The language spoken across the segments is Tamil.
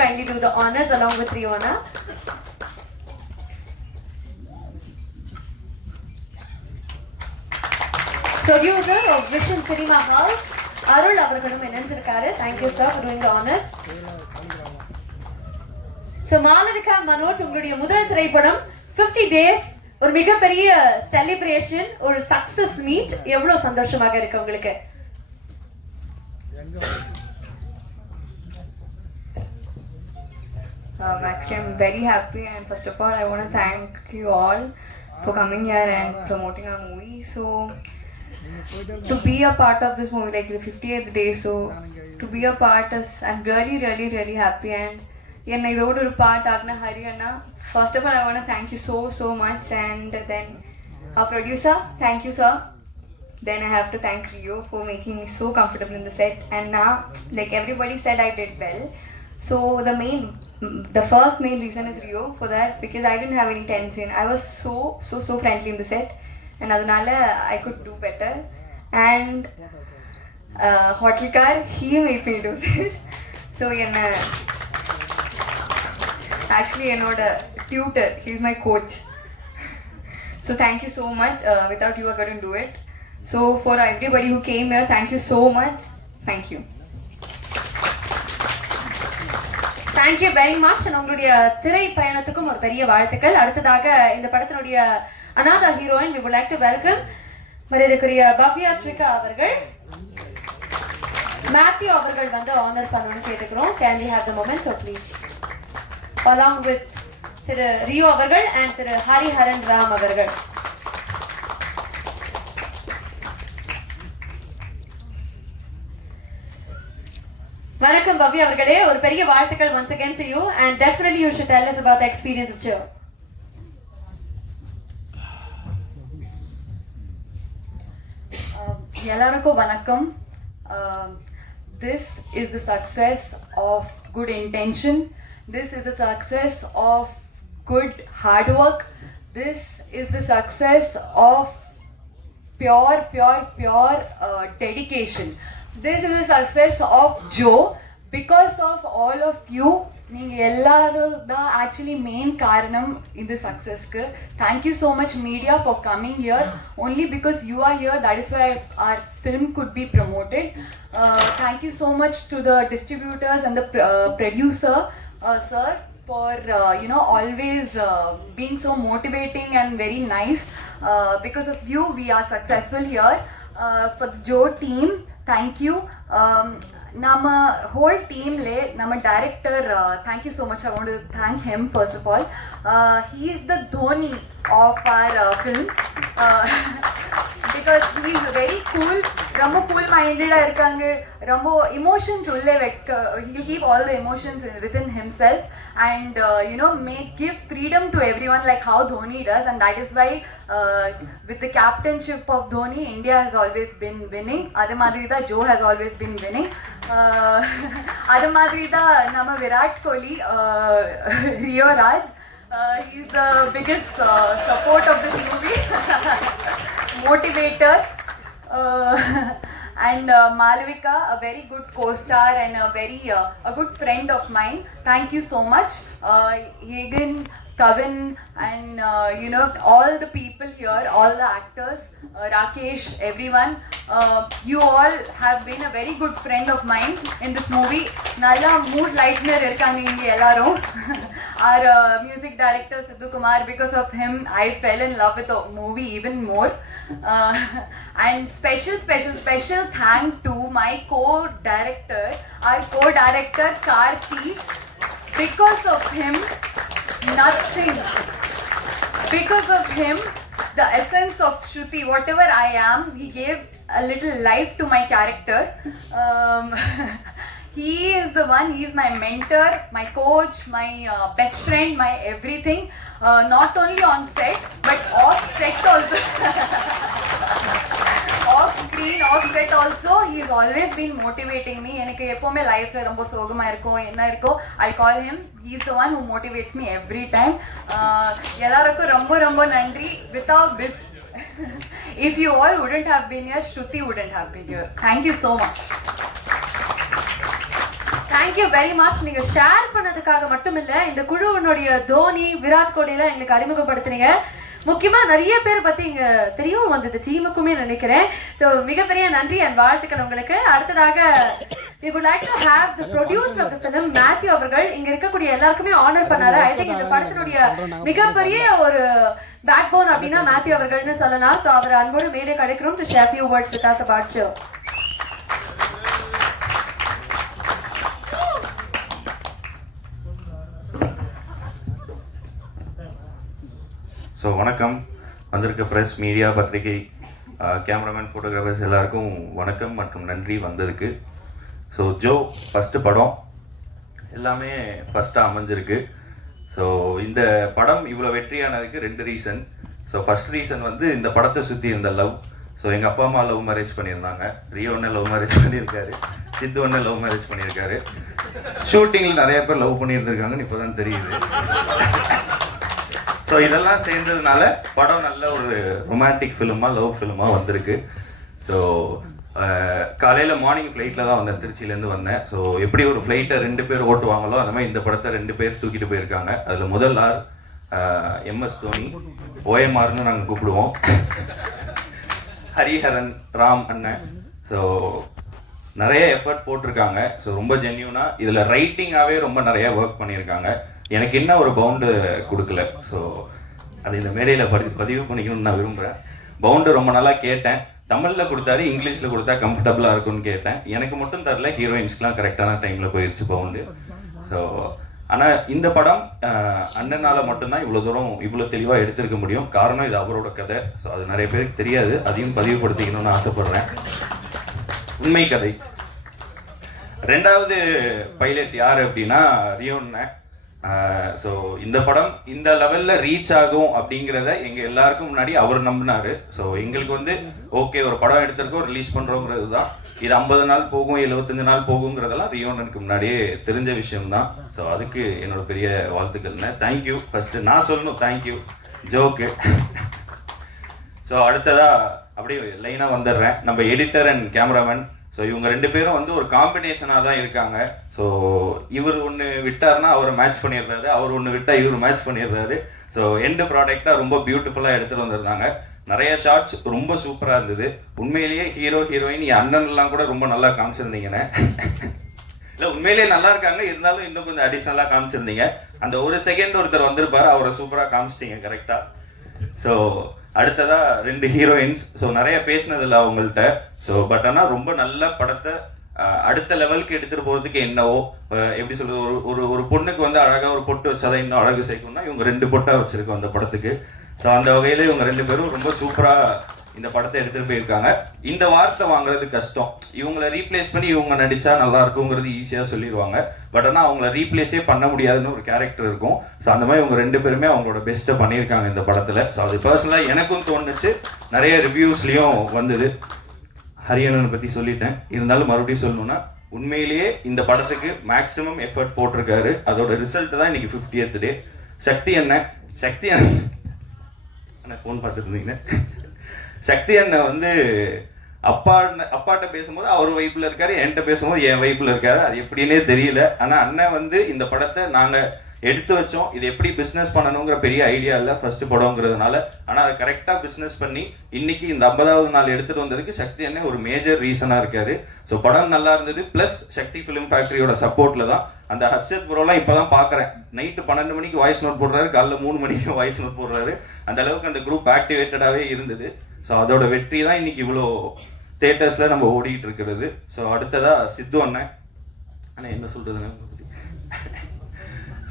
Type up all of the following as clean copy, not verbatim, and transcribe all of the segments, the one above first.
kindly do the honors along with Riona. Producer of Vision Cinema House, Arul அவர்களும் இணைஞ்சிருக்காரு. Thank you sir for doing the honors. So Malavika Manoj, உங்களுடைய முதல் திரைப்படம் 50 days, ஒரு மிகப்பெரிய செலிப்ரேஷன், ஒரு சக்சஸ் மீட், எவ்வளவு சந்தோஷமாக இருக்கு உங்களுக்கு? Actually, I'm very happy, and first of all, I want to thank you all for coming here and promoting our movie. So, to be a part of this movie, like the 50th day, so to be a part is, I'm really happy. And yenna idodu oru part agna Hari Anna. First of all, I want to thank you so much, and then our producer, thank you sir. Then I have to thank Rio for making me so comfortable in the set, and now, like everybody said, I did well. So the first main reason is Rio for that, because I didn't have any tension. I was so friendly in the set, and adanal I could do better. And Hotel Car, he made me do this. So actually a tutor, he's my coach. So thank you so much. Without you I couldn't do it. So for everybody who came here, thank you so much. Thank you. Thank you very much. and உங்களுடைய திரை பயணத்துக்கும் ஒரு பெரிய வாழ்த்துக்கள். அடுத்ததாக இந்த படத்தினுடைய அனாதா heroine we would like to welcome மரியாதைக்குரிய பவ்யா த்ரிகா அவர்கள், மேத்யூ அவர்கள் வந்து ஆனர் பண்ணணும்னு கேட்டுக்கிறோம். Can we have the moment, so please, along with Thiru Rio அவர்கள் and திரு ஹரிஹரன் ராம் அவர்கள். வணக்கம் பவ்யா அவர்களே, ஒரு பெரிய வாழ்த்துக்கள் once again to you, and definitely you should tell us about the experience of Joe. எல்லாருக்கும் வணக்கம். This is the success of good intention. This is the success of good hard work. This is the success of pure dedication. This is the success of Joe. Because of all of you, நீங்க எல்லாரும் தான் actually main காரணம் இந்த successக்கு. Thank you so much media for coming here. Only because you are here, that is why our film could be promoted. Thank you so much to the distributors and the producer, sir, for always being so motivating and very nice. Because of you, we are successful here. For the Joe team, thank you. Nama whole team le nama director, thank you so much. I want to thank him first of all. He is the Dhoni of our film, because he is very cool, romba cool minded ah irukanga, romba emotions ulle vekka, he will keep all the emotions within himself, and give freedom to everyone like how Dhoni does. And that is why with the captainship of Dhoni, India has always been winning. Adhe madri da Joe has always been winning. Adhe madri da nama Virat Kohli, Rio Raj, he's the biggest support of this movie, motivator. And Malavika, a very good co-star and a good friend of mine. Thank you so much. Yegan, Kavin, and all the people here, all the actors, Rakesh, everyone, you all have been a very good friend of mine in this movie. Nalla mood lightener irukanga inga ellarum. Our music director Sidhu Kumar, because of him I fell in love with the movie even more. And special thank to my co-director, our co-director Karthi. Because of him, nothing. Because of him, the essence of Shruti, whatever I am, he gave a little life to my character. He is the one, he is my mentor, my coach, my best friend, my everything. Not only on set, but off set also. Off screen, off set also, he has always been motivating me. எனக்கு எப்பவுமே லைஃப்ல ரொம்ப சோகமா இருக்கும், என்ன இருக்கோ, I call him. He is the one who motivates me every time. எல்லாருக்கும் ரொம்ப நன்றி. Without if you all wouldn't have been here, Shruti wouldn't have been here. Thank you so much. Thank you very much. நீங்க ஷேர் பண்ணதுக்காக மட்டும் இல்ல, இந்த குழுவினுடைய தோனி, விராட் கோலிலாம் எங்களுக்கு அறிமுகப்படுத்துனீங்க. முக்கியமா நிறைய பேர் பத்தி இங்க தெரியவும் வந்தது, டீமுக்குமே நினைக்கிறேன். ஸோ மிகப்பெரிய நன்றி அண்ட் வாழ்த்துக்கள் உங்களுக்கு. அடுத்ததாக we would like to have the producer of the film Matthew அவர்கள் இங்க இருக்கக்கூடிய எல்லாருக்குமே ஆனர் பண்ணாரு. ஐ திங்க் இந்த படத்தினுடைய மிகப்பெரிய ஒரு பேக் போன் அப்படின்னா மேத்யூ அவர்கள்னு சொல்லலாம். ஸோ அவர் அன்போடு மேடை கிடைக்கிறோம் to share few words with us about you. So வணக்கம், வந்திருக்க ப்ரெஸ், மீடியா, பத்திரிகை, கேமராமேன், ஃபோட்டோகிராஃபர்ஸ் எல்லாருக்கும் வணக்கம் மற்றும் நன்றி வந்ததுக்கு. ஸோ ஜோ ஃபஸ்ட்டு படம் எல்லாமே ஃபஸ்ட்டாக அமைஞ்சிருக்கு. ஸோ இந்த படம் இவ்வளோ வெற்றியானதுக்கு 2 ரீசன். ஸோ ஃபஸ்ட் ரீசன் வந்து இந்த படத்தை சுற்றி இருந்த லவ். ஸோ எங்கள் அப்பா அம்மா லவ் மேரேஜ் பண்ணியிருந்தாங்க. ரியோ ஒன்று லவ் மேரேஜ் பண்ணியிருக்காரு, சித்து ஒன்று லவ் மேரேஜ் பண்ணியிருக்காரு. ஷூட்டிங்கில் நிறைய பேர் லவ் பண்ணியிருந்திருக்காங்கன்னு இப்போ தான் தெரியுது. ஸோ இதெல்லாம் சேர்ந்ததுனால படம் நல்ல ஒரு ரொமான்டிக் ஃபிலிமாக, லவ் ஃபிலிமாக வந்திருக்கு. ஸோ காலையில் மார்னிங் ஃப்ளைட்டில் தான் வந்தேன், திருச்சியிலேருந்து வந்தேன். ஸோ எப்படி ஒரு ஃப்ளைட்டை 2 பேர் ஓட்டுவாங்களோ அந்த மாதிரி இந்த படத்தை 2 பேர் தூக்கிட்டு போயிருக்காங்க. அதில் முதல் ஆர் எம்எஸ் தோனி, ஓஎம்ஆர்னு நாங்கள் கூப்பிடுவோம், ஹரிஹரன், ராம் அண்ணன். ஸோ நிறைய எஃபர்ட் போட்டிருக்காங்க. ஸோ ரொம்ப ஜென்யூனாக இதில் ரைட்டிங்காகவே ரொம்ப நிறைய ஒர்க் பண்ணியிருக்காங்க. எனக்கு என்ன ஒரு பவுண்டு கொடுக்கல. ஸோ அது இந்த மேடையில் பதிவு பண்ணிக்கணும்னு நான் விரும்புகிறேன். பவுண்டு ரொம்ப நல்லா கேட்டேன். தமிழில் கொடுத்தாரு, இங்கிலீஷில் கொடுத்தா கம்ஃபர்டபுளாக இருக்கும்னு கேட்டேன். எனக்கு மட்டும் தரல, ஹீரோயின்ஸ்க்கெலாம் கரெக்டான டைமில் போயிடுச்சு பவுண்டு. ஸோ ஆனால் இந்த படம் அண்ணனால் மட்டும்தான் இவ்வளோ தூரம் இவ்வளோ தெளிவாக எடுத்திருக்க முடியும். காரணம் இது அவரோட கதை. ஸோ அது நிறைய பேருக்கு தெரியாது, அதையும் பதிவுபடுத்திக்கணும்னு ஆசைப்பட்றேன். உண்மை கதை. 2வது பைலட் யார் அப்படின்னா ரியோன்னு. ஸோ இந்த படம் இந்த லெவலில் ரீச் ஆகும் அப்படிங்கிறத எங்கள் எல்லாருக்கும் முன்னாடி அவர் நம்பினார். ஸோ எங்களுக்கு வந்து ஓகே, ஒரு படம் எடுத்திருக்கோம், ரிலீஸ் பண்ணுறோங்கிறது தான். இது 50 நாள் போகும், 75 நாள் போகுங்கிறதெல்லாம் ரியோனனுக்கு முன்னாடியே தெரிஞ்ச விஷயம்தான். ஸோ அதுக்கு என்னோட பெரிய வாழ்த்துக்கள்னு. தேங்க்யூ. ஃபஸ்ட்டு நான் சொல்லணும் தேங்க்யூ ஜோக்கு. ஸோ அடுத்ததாக அப்படியே லைனாக வந்துடுறேன். நம்ம எடிட்டர் அண்ட் கேமராமேன். ஸோ இவங்க 2 பேரும் வந்து ஒரு காம்பினேஷனாக தான் இருக்காங்க. ஸோ இவர் ஒன்று விட்டார்னா அவரை மேட்ச் பண்ணிடுறாரு, அவர் ஒன்று விட்டால் இவர் மேட்ச் பண்ணிடுறாரு. ஸோ எண்டு ப்ராடக்டாக ரொம்ப பியூட்டிஃபுல்லாக எடுத்துகிட்டு வந்திருந்தாங்க. நிறைய ஷார்ட்ஸ் ரொம்ப சூப்பராக இருந்தது. உண்மையிலேயே ஹீரோ ஹீரோயின் அண்ணன்லாம் கூட ரொம்ப நல்லா காமிச்சிருந்தீங்கண்ணே. இல்லை உண்மையிலேயே நல்லா இருக்காங்க, இருந்தாலும் இன்னும் கொஞ்சம் அடிஷ்னலாக காமிச்சிருந்தீங்க. அந்த ஒரு செகண்ட் ஒருத்தர் வந்திருப்பார், அவரை சூப்பராக காமிச்சிட்டீங்க கரெக்டாக. ஸோ அடுத்ததா 2 ஹீரோயின்ஸ். ஸோ நிறைய பேசினதில்லை அவங்கள்ட்ட. ஸோ பட் ஆனால் ரொம்ப நல்ல படத்தை அடுத்த லெவலுக்கு எடுத்துகிட்டு போகிறதுக்கு என்னவோ, எப்படி சொல்கிறது, ஒரு பொண்ணுக்கு வந்து அழகாக ஒரு பொட்டு வச்சாதான் இன்னும் அழகு சேர்க்கணும்னா இவங்க 2 பொட்டாக வச்சுருக்கோம் அந்த படத்துக்கு. ஸோ அந்த வகையில் இவங்க 2 பேரும் ரொம்ப சூப்பராக இந்த படத்தை எடுத்துகிட்டு போயிருக்காங்க. இந்த வார்த்தை வாங்குறது கஷ்டம். இவங்களை ரீப்ளேஸ் பண்ணி இவங்க நடித்தா நல்லா இருக்குங்கிறது ஈஸியாக சொல்லிடுவாங்க. பட் ஆனால் அவங்கள ரீப்ளேஸே பண்ண முடியாதுன்னு ஒரு கேரக்டர் இருக்கும். ஸோ அந்த மாதிரி இவங்க 2 பேருமே அவங்களோட பெஸ்ட்டை பண்ணியிருக்காங்க இந்த படத்தில். ஸோ அது பர்சனலாக எனக்கும் தோணுச்சு, நிறைய ரிவ்யூஸ்லேயும் வந்தது. ஹரியனனை பற்றி சொல்லிட்டேன், இருந்தாலும் மறுபடியும் சொல்லணும்னா உண்மையிலேயே இந்த படத்துக்கு மேக்ஸிமம் எஃபர்ட் போட்டிருக்காரு. அதோட ரிசல்ட் தான் இன்னைக்கு 50th டே. சக்தி அண்ணன் ஃபோன் பார்த்துட்டு இருந்தீங்கன்னு. சக்தி அண்ணன் வந்து அப்பாட்ட பேசும்போது அவர் வைப்பில் இருக்காரு, என்கிட்ட பேசும்போது என் வைப்பில் இருக்காரு. அது எப்படின்னே தெரியல. ஆனால் அண்ணன் வந்து இந்த படத்தை நாங்கள் எடுத்து வச்சோம். இது எப்படி பிஸ்னஸ் பண்ணணுங்கிற பெரிய ஐடியா இல்லை ஃபர்ஸ்ட் படங்கிறதுனால. ஆனால் அதை கரெக்டாக பிஸ்னஸ் பண்ணி இன்னைக்கு இந்த 50வது நாள் எடுத்துகிட்டு வந்ததுக்கு சக்தி அண்ணன் ஒரு மேஜர் ரீசனாக இருக்காரு. ஸோ படம் நல்லா இருந்தது. ப்ளஸ் சக்தி ஃபிலிம் ஃபேக்ட்ரியோட சப்போர்ட்டில் தான். அந்த ஹர்ஷத் ப்ரோலாம் இப்போ தான் பார்க்குறேன். நைட்டு 12 மணிக்கு வாய்ஸ் நோட் போடுறாரு, காலைல 3 மணிக்கு வாய்ஸ் நோட் போடுறாரு. அந்த அளவுக்கு அந்த குரூப் ஆக்டிவேட்டடாகவே இருந்தது. ஸோ அதோட வெற்றி தான் இன்னைக்கு இவ்வளோ தேட்டர்ஸில் நம்ம ஓடிக்கிட்டு இருக்கிறது. ஸோ அடுத்ததாக சித்து அண்ணன். ஆனால் என்ன சொல்கிறதுங்க,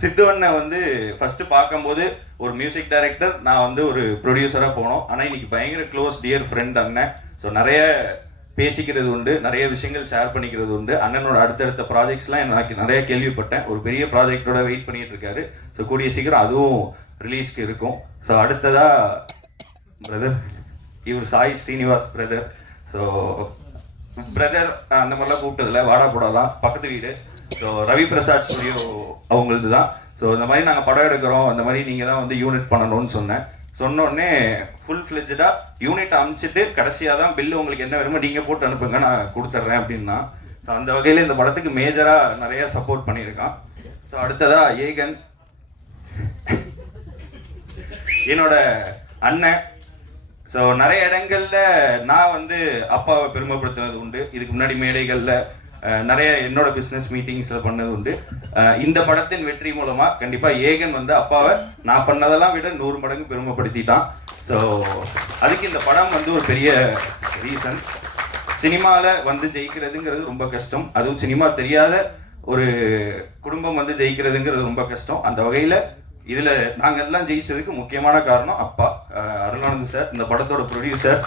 சித்து அண்ணன் வந்து ஃபர்ஸ்ட் பார்க்கும்போது ஒரு மியூசிக் டைரக்டர், நான் வந்து ஒரு ப்ரொடியூசராக போனோம். ஆனால் இன்னைக்கு பயங்கர க்ளோஸ் டியர் ஃப்ரெண்ட் அண்ணன். ஸோ நிறைய பேசிக்கிறது உண்டு, நிறைய விஷயங்கள் ஷேர் பண்ணிக்கிறது உண்டு. அண்ணனோட அடுத்தடுத்த ப்ராஜெக்ட்ஸ்லாம் எனக்கு நிறைய கேள்விப்பட்டேன். ஒரு பெரிய ப்ராஜெக்டோட வெயிட் பண்ணிட்டு இருக்காரு. ஸோ கூடிய சீக்கிரம் அதுவும் ரிலீஸ்க்கு இருக்கும். ஸோ அடுத்ததா பிரதர், இவர் Sai Srinivas brother. So brother அந்த மாதிரிலாம் கூப்பிட்டதில்ல, வாடா போடாதான் பக்கத்து வீடு. ஸோ ரவி பிரசாத் ஸ்டுடியோ அவங்களது தான். ஸோ இந்த மாதிரி நாங்கள் படம் எடுக்கிறோம், அந்த மாதிரி நீங்கள் தான் வந்து யூனிட் பண்ணணும்னு சொன்னோடனே ஃபுல் ஃப்ளெஜ்டாக யூனிட் அனுப்பிச்சிட்டு கடைசியாக தான் பில்லு உங்களுக்கு என்ன வேணுமோ நீங்கள் போட்டு அனுப்புங்க, நான் கொடுத்துட்றேன் அப்படின்னா ஸோ அந்த வகையில் இந்த படத்துக்கு மேஜராக நிறைய சப்போர்ட் பண்ணியிருக்கான். ஸோ அடுத்ததா ஏகன் என்னோட அண்ணன். ஸோ நிறைய இடங்கள்ல நான் வந்து அப்பாவை பெருமைப்படுத்தினது உண்டு. இதுக்கு முன்னாடி மேடைகளில் நிறைய என்னோட பிஸ்னஸ் மீட்டிங்ஸில் பண்ணது உண்டு. இந்த படத்தின் வெற்றி மூலமாக கண்டிப்பாக ஏகன் வந்து அப்பாவை நான் பண்ணதெல்லாம் விட 100 மடங்கு பெருமைப்படுத்திட்டான். ஸோ அதுக்கு இந்த படம் வந்து ஒரு பெரிய ரீசன். சினிமாவில் வந்து ஜெயிக்கிறதுங்கிறது ரொம்ப கஷ்டம். அதுவும் சினிமா தெரியாத ஒரு குடும்பம் வந்து ஜெயிக்கிறதுங்கிறது ரொம்ப கஷ்டம். அந்த வகையில் இதில் நாங்கள் எல்லாம் ஜெயிச்சதுக்கு முக்கியமான காரணம் அப்பா அருளானந்த் சார், இந்த படத்தோட ப்ரொடியூசர்.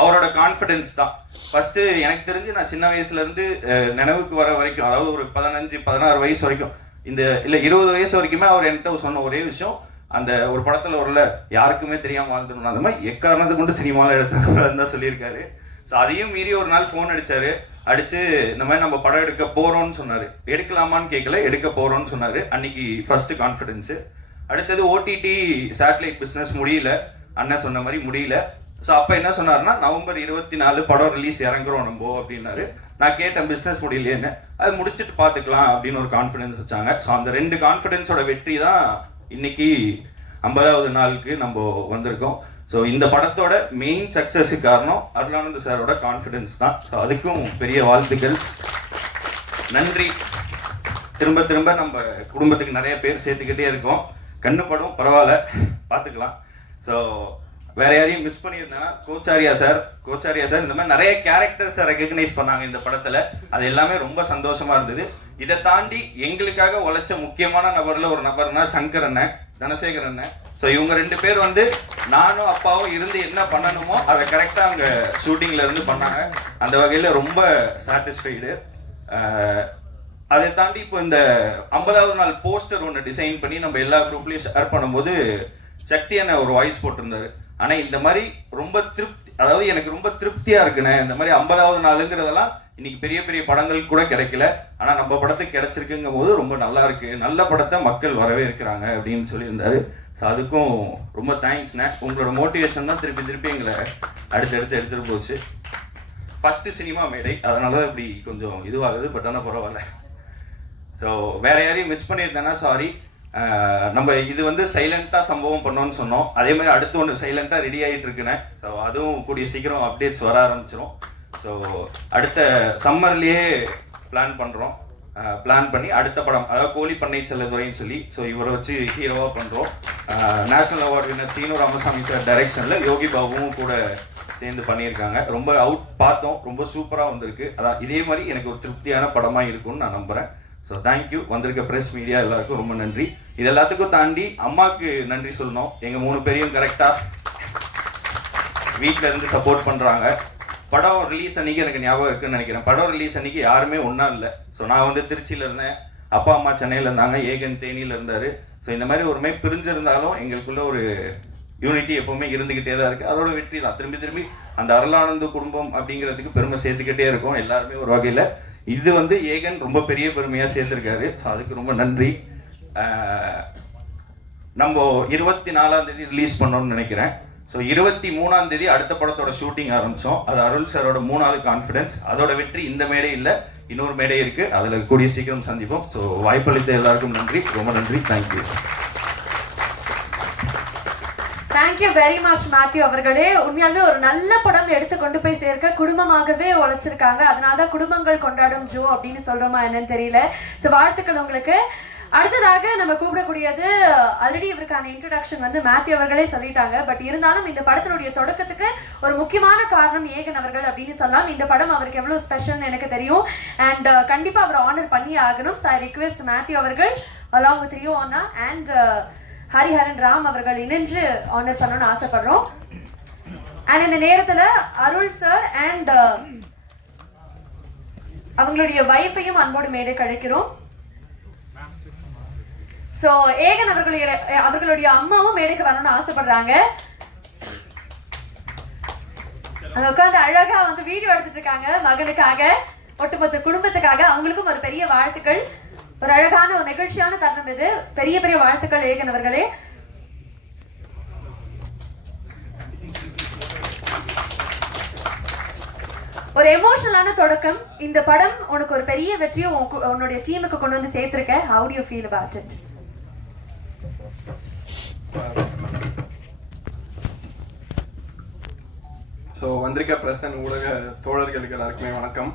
அவரோட கான்ஃபிடென்ஸ் தான். ஃபர்ஸ்ட் எனக்கு தெரிஞ்சு நான் சின்ன வயசுலேருந்து நினைவுக்கு வர வரைக்கும், அதாவது ஒரு 15-16 வயசு வரைக்கும், இல்லை 20 வயசு வரைக்குமே அவர் என்கிட்ட சொன்ன ஒரே விஷயம், அந்த ஒரு படத்தில் வரல யாருக்குமே தெரியாமல் வாழ்ந்துடணும், அந்த மாதிரி எக்காரணத்தை கொண்டு சினிமாவில் எடுத்துக்கூடாதுன்னு தான் சொல்லியிருக்காரு. ஸோ அதையும் மீறி ஒரு நாள் ஃபோன் அடிச்சு இந்த மாதிரி நம்ம படம் எடுக்க போகிறோம்னு சொன்னார். எடுக்கலாமான்னு கேட்கல, எடுக்க போகிறோம்னு சொன்னார். அன்னைக்கு ஃபர்ஸ்ட் கான்ஃபிடென்ஸு. அடுத்தது ஓடிடி சேட்டலைட் பிஸ்னஸ் முடியல, அண்ணன் சொன்ன மாதிரி முடியல. ஸோ அப்போ என்ன சொன்னார்னா, நவம்பர் 24 படம் ரிலீஸ் இறங்குறோம் நம்ம அப்படின்னாரு. நான் கேட்டேன் பிஸ்னஸ் முடியலையேன்னு. அது முடிச்சுட்டு பார்த்துக்கலாம் அப்படின்னு ஒரு கான்ஃபிடென்ஸ் வச்சாங்க. ஸோ அந்த 2 கான்ஃபிடென்ஸோட வெற்றி தான் இன்னைக்கு 50வது நாளுக்கு நம்ம வந்திருக்கோம். ஸோ இந்த படத்தோட மெயின் சக்ஸஸுக்கு காரணம் அருளானந்த் சாரோட கான்ஃபிடென்ஸ் தான். ஸோ அதுக்கும் பெரிய வாழ்த்துக்கள், நன்றி. திரும்ப திரும்ப நம்ம குடும்பத்துக்கு நிறைய பேர் சேர்த்துக்கிட்டே இருக்கோம். கண்ணு படம் பரவாயில்ல, பார்த்துக்கலாம். ஸோ வேற யாரையும் மிஸ் பண்ணியிருந்தேன்னா கோச்சாரியா சார் இந்த மாதிரி நிறைய கேரக்டர்ஸை ரெகக்னைஸ் பண்ணாங்க இந்த படத்துல. அது எல்லாமே ரொம்ப சந்தோஷமா இருந்தது. இதை தாண்டி எங்களுக்காக உழைச்ச முக்கியமான நபர்ல ஒரு நபர்னா சங்கர் அண்ணன், தனசேகர் அண்ணன். ஸோ இவங்க 2 பேர் வந்து நானும் அப்பாவும் இருந்து என்ன பண்ணணுமோ அதை கரெக்டாக அவங்க ஷூட்டிங்ல இருந்து பண்ணாங்க. அந்த வகையில் ரொம்ப சாட்டிஸ்ஃபைடு. அதை தாண்டி இப்போ இந்த 50வது நாள் போஸ்டர் ஒன்று டிசைன் பண்ணி நம்ம எல்லா குரூப்லேயும் ஷேர் பண்ணும்போது சக்தி அண்ணன் ஒரு வாய்ஸ் போட்டிருந்தாரு. ஆனால் இந்த மாதிரி ரொம்ப அதாவது எனக்கு ரொம்ப திருப்தியாக இருக்குண்ணே, இந்த மாதிரி 50வது நாளுங்கிறதெல்லாம் இன்னைக்கு பெரிய பெரிய படங்கள் கூட கிடைக்கல, ஆனால் நம்ம படத்துக்கு கிடைச்சிருக்குங்கும் போது ரொம்ப நல்லா இருக்கு, நல்ல படத்தை மக்கள் வரவே இருக்கிறாங்க அப்படின்னு சொல்லியிருந்தாரு. ஸோ அதுக்கும் ரொம்ப தேங்க்ஸ்ண்ணே. உங்களோட மோட்டிவேஷன் தான் திருப்பி எங்களை அடுத்தடுத்து எடுத்துகிட்டு போச்சு. ஃபஸ்ட்டு சினிமா மேடை, அதனால தான் இப்படி கொஞ்சம் இதுவாகுது. பட் ஆனால் பரவாயில்ல. ஸோ வேற யாரையும் மிஸ் பண்ணியிருந்தேன்னா சாரி. நம்ம இது வந்து சைலண்டாக சம்பவம் பண்ணோன்னு சொன்னோம். அதே மாதிரி அடுத்து ஒன்று சைலண்டாக ரெடி ஆகிட்டு இருக்குண்ணே. ஸோ அதுவும் கூடிய சீக்கிரம் அப்டேட்ஸ் வர ஆரம்பிச்சிடும். ஸோ அடுத்த சம்மர்லேயே பிளான் பண்ணி அடுத்த படம், அதாவது கோழி பண்ணை செல்லதுரைன்னு சொல்லி, ஸோ இவரை வச்சு ஹீரோவாக பண்ணுறோம். National award winner Seenu Ramasamy sir டைரக்ஷனில் யோகி பாபுவும் கூட சேர்ந்து பண்ணியிருக்காங்க. ரொம்ப பார்த்தோம், ரொம்ப சூப்பராக வந்திருக்கு. அதான் இதே மாதிரி எனக்கு ஒரு திருப்தியான படமாக இருக்கும்னு நான் நம்புகிறேன். So thank you. வந்திருக்க ப்ரெஸ் மீடியா எல்லாருக்கும் ரொம்ப நன்றி. இது எல்லாத்துக்கும் தாண்டி அம்மாவுக்கு நன்றி சொல்லணும். எங்கள் 3 பேரையும் கரெக்டாக வீட்டில் இருந்து சப்போர்ட் பண்ணுறாங்க. படம் ரிலீஸ் அன்னைக்கு எனக்கு ஞாபகம் இருக்குன்னு நினைக்கிறேன். படம் ரிலீஸ் அன்னைக்கு யாருமே ஒன்றா இல்லை. ஸோ நான் வந்து திருச்சியில் இருந்தேன், அப்பா அம்மா சென்னையில் இருந்தாங்க, ஏகன் தேனியில் இருந்தார். ஸோ இந்த மாதிரி ஒரு மாதிரி பிரிஞ்சிருந்தாலும் எங்களுக்குள்ள ஒரு யூனிட்டி எப்போவுமே இருந்துக்கிட்டே தான் இருக்குது. அதோட வெற்றி தான். திரும்பி அந்த அருளானந்த குடும்பம் அப்படிங்கிறதுக்கு பெருமை சேர்த்துக்கிட்டே இருக்கும் எல்லாருமே ஒரு வகையில். இது வந்து ஏகன் ரொம்ப பெரிய பெருமையாக சேர்த்துருக்காரு. ஸோ அதுக்கு ரொம்ப நன்றி. நம்ம 24ஆம் தேதி ரிலீஸ் பண்ணோம்னு நினைக்கிறேன். ஸோ 23ஆம் தேதி அடுத்த படத்தோட ஷூட்டிங் ஆரம்பித்தோம். அது அருள் சாரோட 3வது கான்ஃபிடென்ஸ். அதோட வெற்றி இந்த மேடை இல்லை, இன்னொரு மேடை இருக்குது, அதில் கூடிய சீக்கிரம் சந்திப்போம். ஸோ வாய்ப்பளித்த எல்லாருக்கும் நன்றி, ரொம்ப நன்றி. Thank you. Thank you very much Matthew அவர்களே. உண்மையாலுமே ஒரு நல்ல படம் எடுத்து கொண்டு போய் சேர்க்க குடும்பமாகவே உழைச்சிருக்காங்க. அதனால தான் குடும்பங்கள் கொண்டாடும் ஜோ அப்படின்னு சொல்றோமா என்னன்னு தெரியல. ஸோ வாழ்த்துக்கள் உங்களுக்கு. அடுத்ததாக நம்ம கூப்பிடக்கூடியது, ஆல்ரெடி இவருக்கான இன்ட்ரோடக்ஷன் வந்து மேத்யூ அவர்களே சொல்லிட்டாங்க. பட் இருந்தாலும் இந்த படத்தினுடைய தொடக்கத்துக்கு ஒரு முக்கியமான காரணம் ஏகன் அவர்கள் அப்படின்னு சொல்லலாம். இந்த படம் அவருக்கு எவ்வளோ ஸ்பெஷல்னு எனக்கு தெரியும். அண்ட் கண்டிப்பாக அவர் ஆனர் பண்ணி ஆகணும். ஸோ ஐ ரிக்வெஸ்ட் மேத்யூ அவர்கள் along with Rio Anna and Hariharan Ram அவர்கள் இணைஞ்சு ஆனர் பண்ணணும்னு ஆசைப்படுறோம். அண்ட் இந்த நேரத்தில் அருள் சார் அண்ட் அவங்களுடைய வைஃபையும் அன்போடு மேடை கழிக்கிறோம். ஸோ ஏகன் அவர்களுடைய அம்மாவும் மேடைக்கு வரணும்னு ஆசைப்படுறாங்க. அங்க உட்காந்து அழகா வந்து வீடியோ எடுத்துட்டு இருக்காங்க மகனுக்காக, ஒட்டுமொத்த குடும்பத்துக்காக. அவங்களுக்கும் ஒரு பெரிய வாழ்த்துக்கள். ஒரு அழகான ஒரு நிகழ்ச்சியான தருணம் இது. பெரிய பெரிய வாழ்த்துக்கள் ஏகன் அவர்களே. ஒரு எமோஷனலான தொடக்கம். இந்த படம் உனக்கு ஒரு பெரிய வெற்றியை உன்னுடைய டீமுக்கு கொண்டு வந்து சேர்த்திருக்க. How do you feel about it? So வந்திருக்க பிரசன் ஊடக தோழர்களுக்கு எல்லாருக்குமே வணக்கம்.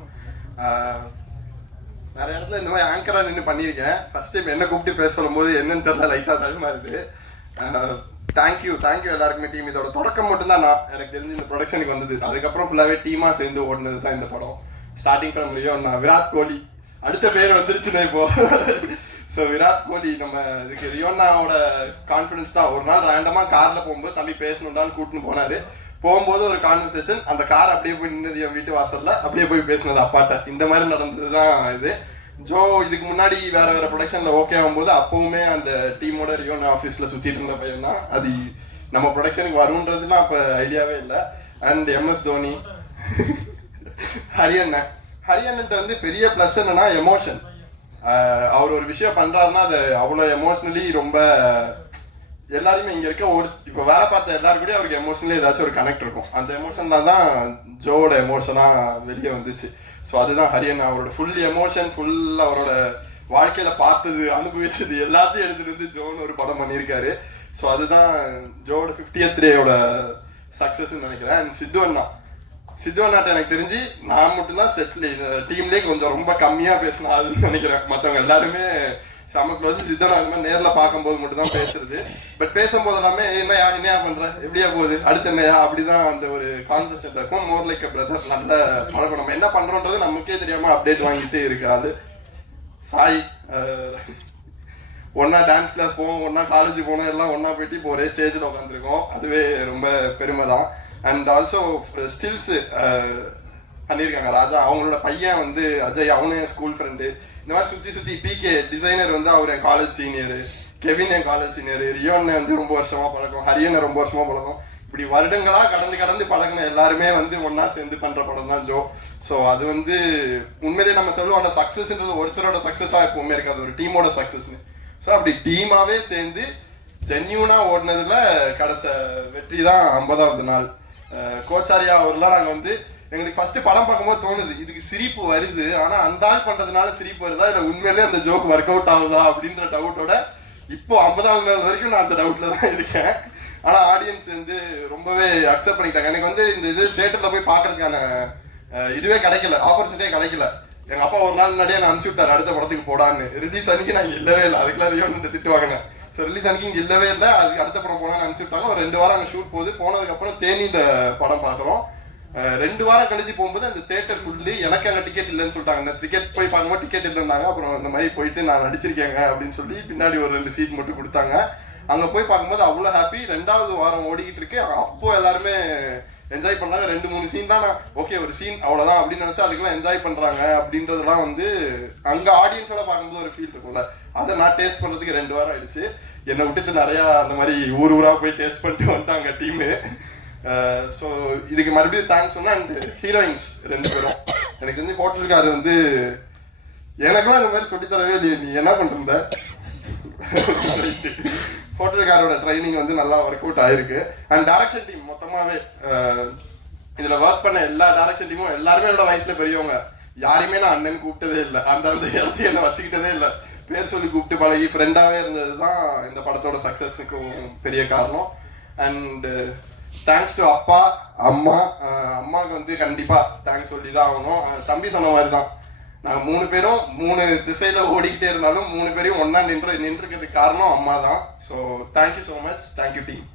நிறைய இடத்துல இந்த மாதிரி ஆங்கராக நின்று பண்ணியிருக்கேன். ஃபர்ஸ்ட் டைம் என்ன கூப்பிட்டு பேச சொல்லும்போது என்னன்னு தெரியல, லைட்டாக தகுமா இருக்குது. தேங்க்யூ எல்லாருக்குமே டீம். இதோட தொடக்கம் மட்டும்தான் எனக்கு தெரிஞ்சு இந்த ப்ரொடக்ஷனுக்கு வந்தது. அதுக்கப்புறம் ஃபுல்லாகவே டீமாக சேர்ந்து ஓடினது தான் இந்த படம். ஸ்டார்டிங் ஃப்ரம் ரியோன்னா விராட் கோலி, அடுத்த பேர் வந்துருச்சுன்னா இப்போ. ஸோ விராட் கோலி நம்ம இதுக்கு ரியோன்னாவோட கான்ஃபிடன்ஸ் தான். ஒரு நாள் ரேண்டமாக காரில் போகும்போது தம்பி பேசணுன்றான்னு கூட்டின்னு போனார். போகும்போது ஒரு கான்வர்சேஷன், அந்த கார் அப்படியே போய் நின்னது என் வீட்டு வாசல்ல, அப்படியே போய் பேசினது அப்பாட்ட. இந்த மாதிரி நடந்தது தான் இது. ஜோ இதுக்கு முன்னாடி வேற ப்ரொடக்ஷன்ல ஓகே ஆகும்போது அப்பவுமே அந்த டீமோட ரியோன் ஆஃபீஸில் சுற்றிட்டு இருந்த பையன் தான். அது நம்ம ப்ரொடக்ஷனுக்கு வருன்றதுலாம் அப்போ ஐடியாவே இல்லை. அண்ட் MS தோனி, ஹரியன்ட்ட வந்து பெரிய ப்ளஸ் என்னன்னா எமோஷன். அவர் ஒரு விஷயம் பண்றாருன்னா அது அவ்வளோ எமோஷ்னலி ரொம்ப எல்லாருமே இங்கே இருக்க இப்போ வேலை பார்த்த எல்லாரும் கூட அவருக்கு எமோஷனலி ஏதாச்சும் ஒரு கனெக்ட் இருக்கும். அந்த எமோஷன்ல தான் ஜோவோட எமோஷனாக வெளியே வந்துச்சு. ஸோ அதுதான் ஹரியன். அவரோட ஃபுல் எமோஷன், ஃபுல் அவரோட வாழ்க்கையில பார்த்தது அனுபவிச்சது எல்லாத்தையும் எடுத்துட்டு வந்து ஜோன்னு ஒரு படம் பண்ணியிருக்காரு. ஸோ அதுதான் ஜோவோட 50th டேயோட சக்ஸஸ்ன்னு நினைக்கிறேன். அண்ட் சித்து அண்ணாட்ட எனக்கு தெரிஞ்சு நான் மட்டும்தான் செட்டில் இந்த டீம்லேயே கொஞ்சம் ரொம்ப கம்மியாக பேசின ஆளுன்னு நினைக்கிறேன். மற்றவங்க எல்லாருமே செம்ம க்ளோஸ். சித்தனா அது மாதிரி நேரில் பார்க்கும்போது மட்டும் தான் பேசுறது. பட் பேசும்போது எல்லாமே என்னையா பண்ற, எப்படியா போகுது, அடுத்து என்னையா, அப்படிதான் அந்த ஒரு கான்வர்சேஷன் இருக்கும். மோர் லைக் அ பிரதர். நல்ல பழக்கம். நம்ம என்ன பண்றோன்றது நமக்கே தெரியாம அப்டேட் வாங்கிட்டே இருக்காது. சாய் ஒன்னா டான்ஸ் கிளாஸ் போவோம், ஒன்னா காலேஜ் போனோம், எல்லாம் ஒன்னா போயிட்டு இப்போ ஒரே ஸ்டேஜில் உட்காந்துருக்கோம். அதுவே ரொம்ப பெருமை தான். அண்ட் ஆல்சோ ஸ்டில்ஸ் பண்ணியிருக்காங்க ராஜா. அவங்களோட பையன் வந்து அஜய், அவனும் என் ஸ்கூல் ஃப்ரெண்டு. இந்த மாதிரி சுற்றி PK டிசைனர் வந்து அவர் என் காலேஜ் சீனியரு, கெவின் என் காலேஜ் சீனியரு, ரியோன்னு வந்து ரொம்ப வருஷமா பழக்கம், ஹரியனை ரொம்ப வருஷமா பழக்கம். இப்படி வருடங்களா கடந்து பழகின எல்லாருமே வந்து ஒன்னா சேர்ந்து பண்ற படம் தான் ஜோ. ஸோ அது வந்து உண்மையிலேயே நம்ம சொல்லுவோம், அந்த சக்ஸஸ்ன்றது ஒருத்தரோட சக்ஸஸா எப்பவுமே இருக்காது, ஒரு டீமோட சக்ஸஸ்ன்னு. ஸோ அப்படி டீமாவே சேர்ந்து ஜென்யூனா ஓடினதுல கிடைச்ச வெற்றி தான் 50வது நாள். கோச்சாரியா அவர்லாம் நாங்கள் வந்து எங்களுக்கு ஃபர்ஸ்ட் படம் பார்க்கும்போது தோணுது, இதுக்கு சிரிப்பு வருது, ஆனா அந்த ஆள் பண்றதுனால சிரிப்பு வருதா இல்லை உண்மையிலே அந்த ஜோக் ஒர்க் அவுட் ஆகுதா அப்படின்ற டவுட்டோட இப்போ 50வது நாள் வரைக்கும் நான் அந்த டவுட்ல தான் இருக்கேன். ஆனா ஆடியன்ஸ் வந்து ரொம்பவே அக்செப்ட் பண்ணிட்டாங்க. எனக்கு வந்து இந்த இது தியேட்டர்ல போய் பார்க்கறதுக்கான இதுவே கிடைக்கல, ஆப்பர்ச்சுனிட்டியே கிடைக்கல. எங்க அப்பா ஒரு நாள் முன்னாடியே நான் அனுப்பிச்சு விட்டாரு அடுத்த படத்துக்கு போடான்னு. ரிலீஸ் அன்னைக்கு நான் இல்லவே இல்லை, அதுக்கெல்லாம் ரியோன் திட்டு வாங்கினேன். ஸோ ரிலீஸ் அன்னைக்கு இங்கே இல்லவே இல்லை, அதுக்கு அடுத்த படம் போனான்னு அனுப்பிச்சு விட்டாங்க. ஒரு 2 வாரம் அங்கே ஷூட் போகுது. போனதுக்கப்புறம் தேனின்ற படம் பார்க்குறோம். 2 வாரம் கழிச்சு போகும்போது அந்த தியேட்டர் ஃபுல்லி எனக்கு அங்கே டிக்கெட் இல்லைன்னு சொல்லிட்டாங்க. அந்த டிக்கெட் போய் பார்க்கும்போது டிக்கெட் இல்லைன்னாங்க. அப்புறம் இந்த மாதிரி போயிட்டு நான் நடிச்சிருக்கேங்க அப்படின்னு சொல்லி பின்னாடி ஒரு 2 சீட் மட்டும் கொடுத்தாங்க. அங்கே போய் பார்க்கும்போது அவ்வளோ ஹாப்பி. 2வது வாரம் ஓடிக்கிட்டு இருக்கு. அப்போ எல்லாருமே என்ஜாய் பண்ணாங்க. 2-3 சீன் தான் நான் ஓகே ஒரு சீன் அவ்வளோதான் அப்படின்னு நினச்சா அதுக்கெல்லாம் என்ஜாய் பண்ணுறாங்க அப்படின்றதெல்லாம் வந்து அங்கே ஆடியன்ஸோட பார்க்கும்போது ஒரு ஃபீல் இருக்கும்ல, அதை நான் டேஸ்ட் பண்ணுறதுக்கு 2 வாரம் ஆயிடுச்சு. என்னை விட்டுட்டு நிறையா அந்த மாதிரி ஊராக போய் டேஸ்ட் பண்ணிட்டு வந்துட்டாங்க டீமு. ஸோ இதுக்கு மறுபடியும் தேங்க்ஸ் சொன்னா. அண்ட் ஹீரோயின்ஸ் 2 பேரும் எனக்கு தெரிஞ்சு ஹோட்டலுக்காரர் வந்து எனக்குலாம் இந்த மாதிரி சொல்லித்தரவே இல்லையே, நீ என்ன பண்ணுற. ஹோட்டலுக்காரோட ட்ரைனிங் வந்து நல்லா ஒர்க் அவுட் ஆயிருக்கு. அண்ட் டைரக்ஷன் டீம் மொத்தமாகவே இதில் ஒர்க் பண்ண எல்லா டைரக்ஷன் டீமும் எல்லாருமே என்னோட வயசுல பெரியவங்க. யாரையுமே நான் அண்ணன் கூப்பிட்டதே இல்லை, அந்த இடத்துக்கு என்ன வச்சுக்கிட்டதே இல்லை. பேர் சொல்லி கூப்பிட்டு பழகி ஃப்ரெண்டாகவே இருந்தது தான் இந்த படத்தோட சக்ஸஸுக்கும் பெரிய காரணம். அண்ட் தேங்க்ஸ் டு அப்பா அம்மாவுக்கு வந்து கண்டிப்பாக தேங்க்ஸ் சொல்லி தான் ஆகணும். தம்பி சொன்ன மாதிரி தான், நாங்கள் 3 பேரும் 3 திசையில் ஓடிக்கிட்டே இருந்தாலும் 3 பேரையும் ஒன்றா நின்றுக்கிறதுக்கு காரணம் அம்மா தான். So thank you so much. Thank you team.